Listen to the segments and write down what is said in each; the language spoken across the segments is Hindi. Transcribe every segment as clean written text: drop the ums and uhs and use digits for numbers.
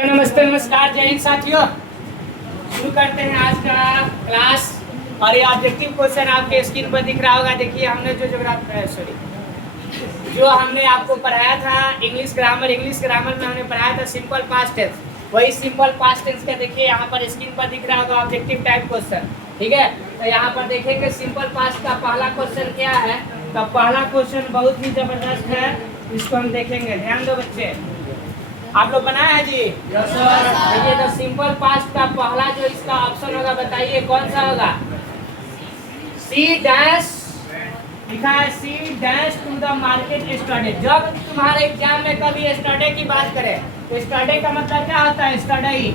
नमस्ते नमस्कार जय हिंद साथियों। शुरू करते हैं आज का क्लास। और ये ऑब्जेक्टिव क्वेश्चन आपके स्क्रीन पर दिख रहा होगा। देखिए हमने जो हमने आपको पढ़ाया था इंग्लिश ग्रामर में हमने पढ़ाया था सिंपल पास्ट टेंस। वही सिंपल पास्ट टेंस का देखिए यहाँ पर स्क्रीन पर दिख रहा होगा ऑब्जेक्टिव टाइप क्वेश्चन। ठीक है, तो यहाँ पर देखेंगे सिंपल पास्ट का पहला क्वेश्चन क्या है। तो पहला क्वेश्चन बहुत ही जबरदस्त है, इसको हम देखेंगे। ध्यान दो बच्चे, आप लोग बनाए हैं जी? Yes sir. देखिए तो सिंपल पास्ट का पहला जो इसका ऑप्शन होगा बताइए कौन सा होगा। सी डैश लिखा है, C dash to the market study. जब तुम्हारे एग्जाम में कभी स्टडी की बात करें तो स्टडी का मतलब क्या होता है? स्टडी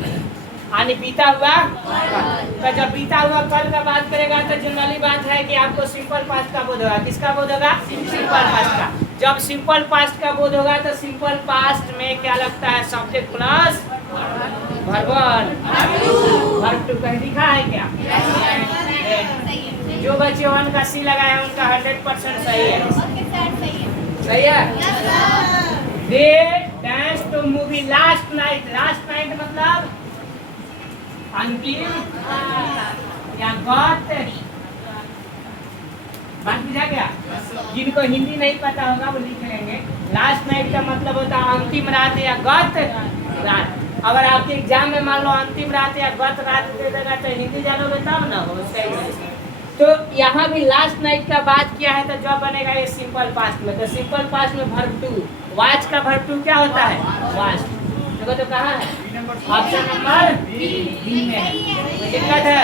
यानी बीता हुआ। तो जब बीता हुआ कल का बात करेगा तो जनरली बात है कि आपको सिंपल पास्ट का बोध होगा। किसका बोध होगा? सिंपल पास्ट का। जब सिंपल पास्ट का बोध होगा तो सिंपल पास्ट में क्या लगता है? Subject plus verb verb two कहीं दिखा है क्या? जो बच्चे वन का सी लगाए हैं उनका 100% सही है। सही है। They dash to movie last night. Last night मतलब अंतिम या गौत। बात बुझा गया? जिनको हिंदी नहीं पता होगा वो लिख लेंगे। लास्ट नाइट का मतलब होता है अंतिम रात या गत रात। अगर आपके एग्जाम में मान लो अंतिम रात या गत रात दे देगा तो हिंदी जानोगे तब ना हो। सही। तो यहाँ भी लास्ट नाइट का बात किया है तो जब बनेगा ये सिंपल पास्ट में। तो सिंपल पास्ट में वर्ब टू, वाच का वर्ब टू क्या होता है? वाच। देखो तो कहाँ है? ऑप्शन नंबर बी में है। दिक्कत है,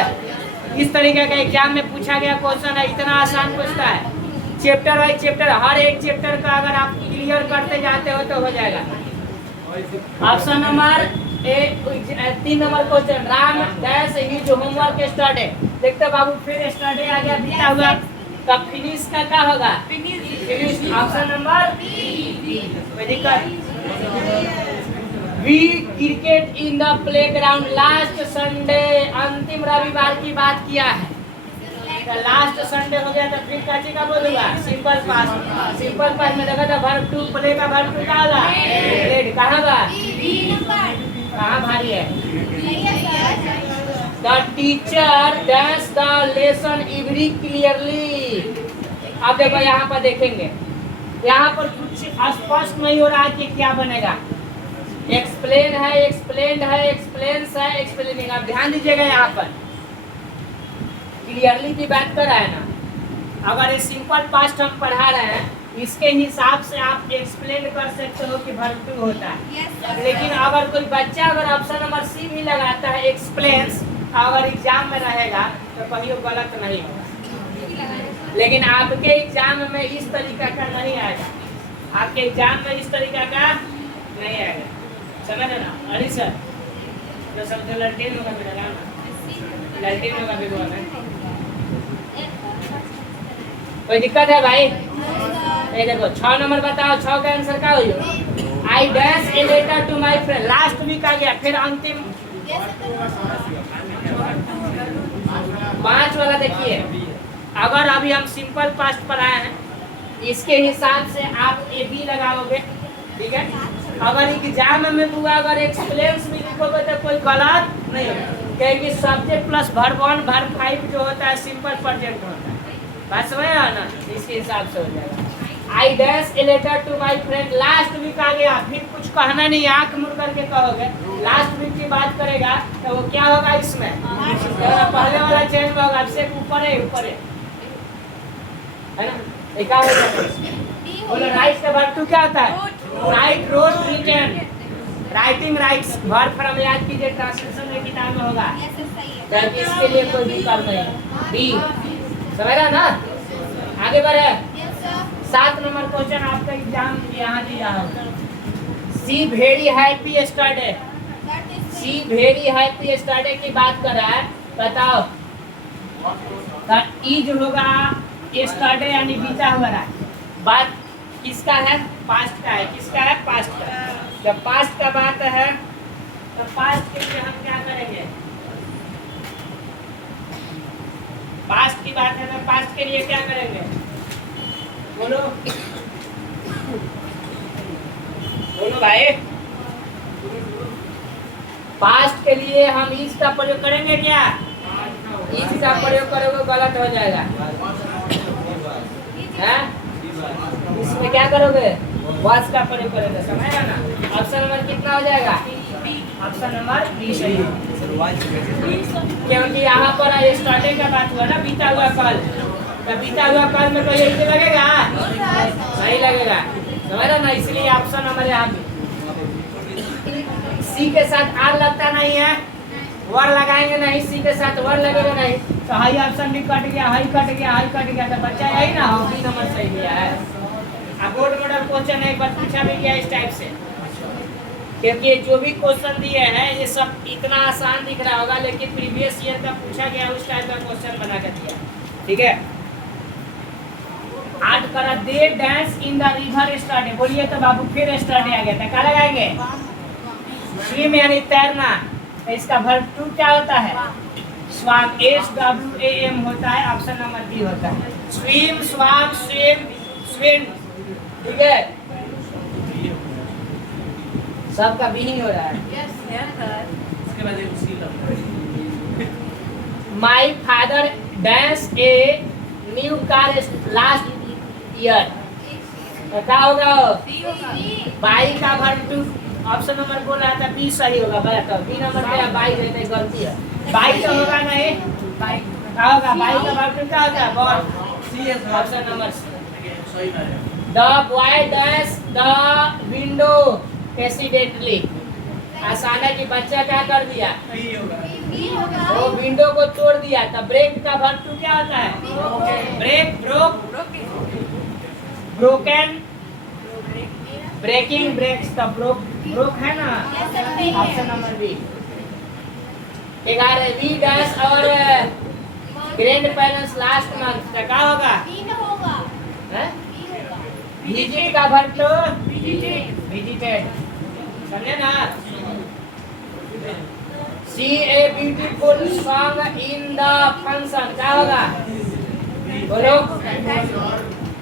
इस तरीके का एग्जाम में पूछा गया क्वेश्चन है, इतना आसान पूछता है। चैप्टर वाइज चैप्टर, हर एक चैप्टर का अगर आप क्लियर करते जाते हो तो हो जाएगा। Option number 3 number question, Ram dash his homework study. देखते बाबू फिर स्टडी आ गया बीता हुआ, तब फिनिश का क्या होगा? फिनिश। ऑप्शन नंबर कोई दिक्कत? We cricket in the playground last Sunday. अंतिम रविवार की बात किया है। लास्ट संडे हो गया तो फिर काची का बोलूंगा? Simple past. सिंपल पास्ट में देखा था वर्ब टू, प्ले का वर्ब टू क्या होगा? प्लेड। कहाँ बा? कहाँ भारी है? The teacher dash the lesson every clearly. अब देखो यहाँ पर देखेंगे, यहाँ पर कुछ स्पष्ट नहीं हो रहा है कि क्या बनेगा। एक्सप्लेन है, एक्सप्लेन्ड है, एक्सप्लेन्स है, एक्सप्लेनिंग। आप ध्यान दीजिएगा यहाँ पर क्लियरली की बात कर रहा है ना। अगर ये सिंपल पास्ट हम पढ़ा रहे हैं इसके हिसाब से आप एक्सप्लेन कर सकते हो कि वर्ब टू होता है। लेकिन अगर कोई बच्चा अगर ऑप्शन नंबर सी भी लगाता है एक्सप्लेन्स, अगर एग्जाम में रहेगा तो कहीं गलत नहीं होगा। लेकिन आपके एग्जाम में इस तरीका का नहीं आएगा। आपके एग्जाम में इस तरीका का नहीं आएगा, समझ ना? अरे सर तो सब तो लड़के होगा मेरा ना, लड़के होगा बेगवा में कोई दिक्कत है भाई? ये देखो 6 नंबर बताओ, 6 का आंसर क्या हो? I dash a letter to my friend. Last week आ गया, फिर अंतिम 5 वाला देखिए। अगर अभी हम सिंपल पास्ट पढ़ाए हैं इसके हिसाब से आप ए बी लगाओगे, ठीक है? अगर एग्जाम में हुआ अगर एक्सप्लेन्स भी लिखोगे तो कोई गलत नहीं होगा, क्योंकि सब्जेक्ट प्लस वर्ब 1 वर्ब 5 जो होता है सिंपल प्रेजेंट होता है। बात समझ आया ना? इसके हिसाब से हो जाएगा। I dash a letter to my friend. Last week आ गया, फिर कुछ कहना नहीं, आंख मुड़ करके कहोगे। लास्ट वीक की बात करेगा तो वो क्या होगा इसमें? पहले वाला चेंज होगा, अब से ऊपर है ना? एक बोलो राइट का वर्ब टू क्या होता है? Write, wrote, written. Writing writes verb from याद कीजिए, ट्रांसलेशन में किताब में होगा। इसके लिए कोई विकल्प नहीं। बी समझ रहा ना? आगे बढ़े। 7 नंबर क्वेश्चन आपका एग्जाम यहाँ दिया है। सी वेरी हैप्पी स्टडी। सी वेरी हैप्पी स्टडी की बात कर रहा है, बताओ। ई जो होगा स्टडी यानी बीता हुआ रहा। बात किसका है? पास्ट का है। किसका है? पास्ट का। जब पास्ट का बात है तो पास्ट के लिए हम क्या करेंगे? पास्ट की बात है तो पास्ट के लिए क्या करेंगे? बोलो बोलो भाई। पास्ट के लिए हम इस का प्रयोग करेंगे क्या? इस का प्रयोग करोगे गलत हो जाएगा। हैं? इसमें क्या करोगे? वाज का प्रयोग करोगे, समझ रहे ना? ऑप्शन नंबर कितना हो जाएगा? ऑप्शन नंबर बी सही है। क्योंकि यहाँ पर स्टार्टिंग का बात हुआ ना, बीता हुआ कल, तो बीता हुआ कल में तो यही लगेगा, नहीं लगेगा, समझ रहे ना? इसलिए ऑप्शन नंबर यहाँ सी के साथ आर लगता नहीं है, वर लगाएंगे नहीं, सी के साथ वर लगेगा नहीं, तो हाई ऑप्शन भी कट गया, हाई कट गया, हाई कट गया, तो बच्चा यही ना हो, बी नंबर सही दिया है। अब बोर्ड मॉडल क्वेश्चन एक बार पूछा भी गया इस टाइप से, क्योंकि ये जो भी क्वेश्चन दिए हैं ये सब इतना आसान दिख रहा होगा, लेकिन प्रीवियस ईयर का पूछा गया उस टाइप का क्वेश्चन बना कर दिया, ठीक है। आज करा दे dance in the river start, बोलिए तो बाबू फिर स्टार्ट आ गया था, क्या लगाएंगे? स्विम यानी तैरना, तो इसका वर्ब टू क्या होता है? स्वाम, SWAM होता है, ऑप्शन नंबर बी होता है। स्विम, स्वाम, स्विम, स्विम, ठीक है, सबका भी ही हो रहा है। इसके बाद my father dance a new car last year, तो क्या होगा? बाई का वर्ब टू, ऑप्शन नंबर बोल रहा था बी सही होगा, बताओ बी नंबर पे बाई रहता है, गलती है, बाई तो होगा नहीं, क्या होगा? बाई का वर्ब टू क्या होता है? Ball, option number C. The boy dash the window accidentally, अचानक ही बच्चा क्या कर दिया? वो विंडो को तोड़ दिया, तो ब्रेक का वर्ब टू क्या होता है? Break, broke, broken, breaking, breaks, तो ब्रोक है ना, option number B. 11 we dash और ग्रैंड पेरेंट्स लास्ट मंथ, क्या होगा? विजिट का वर्ब टू विजिटेड, समझे ना? She a beautiful song in the function, क्या होगा? बोलो,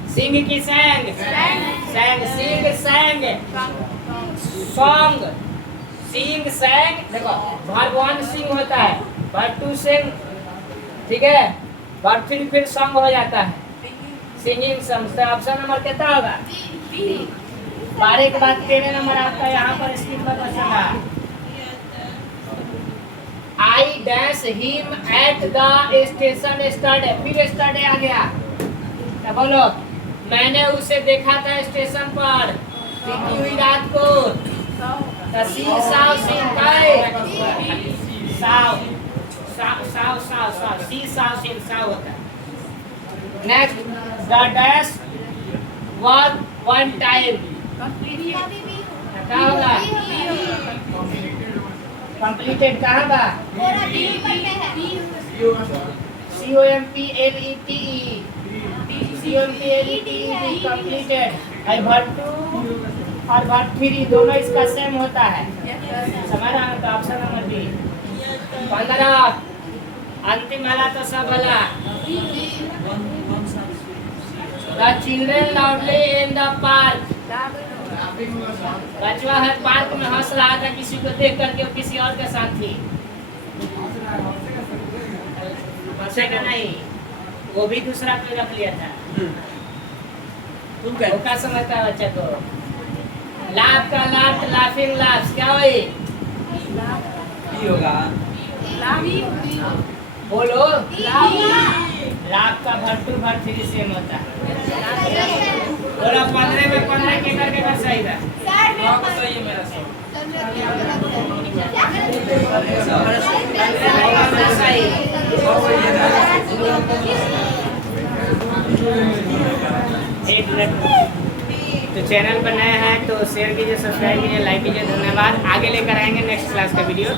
सिंग की सैंग, सैंग, सिंग, सैंग, सॉन्ग, सिंग, सैंग, देखो वर्ब वन सिंग होता है, वर्ब टू सिंग, ठीक है, वर्ब थ्री फिर सॉन्ग हो जाता है, सिंगिंग सॉन्ग, तो ऑप्शन नंबर कितना होगा? 12 के बाद 13 नंबर आपका यहाँ पर स्क्रीन पर क्वेश्चन है। I dash him at the station yesterday, फिर स्टर्डे आ गया, तो बोलो मैंने उसे देखा था स्टेशन पर, बीती हुई रात को, तो सी साव सिंह काय, साव साव साव साव साव, सी साव सिंह साव होता है। Next, the dash was one time, क्या होगा? कंप्लीटेड कहाँ बा? COMPLETE, कंप्लीटेड, वर्ब टू और वर्ब थ्री दोनों इसका सेम होता है, समझ रहा है? तो ऑप्शन नंबर बी। 15 अंतिम वाला तो सब वाला, the children loudly in the park, बच्चा है पार्क में हंस रहा था किसी को देख करके, किसी और के साथ थी, का नहीं, वो भी दूसरा कोई रख लिया था, तुम क्या समझता है बच्चा को? लाफ का लाफ, लाफिंग लाफ्स, क्या वही होगा? बोलो, लाफ का verb two verb three same होता है, बोलो 15 में 15 के करके कर सही है, सही है मेरा सही, एक मिनट। तो चैनल पर नया है तो शेयर कीजिए, सब्सक्राइब कीजिए, लाइक कीजिए, धन्यवाद। आगे लेकर आएंगे नेक्स्ट क्लास का वीडियो।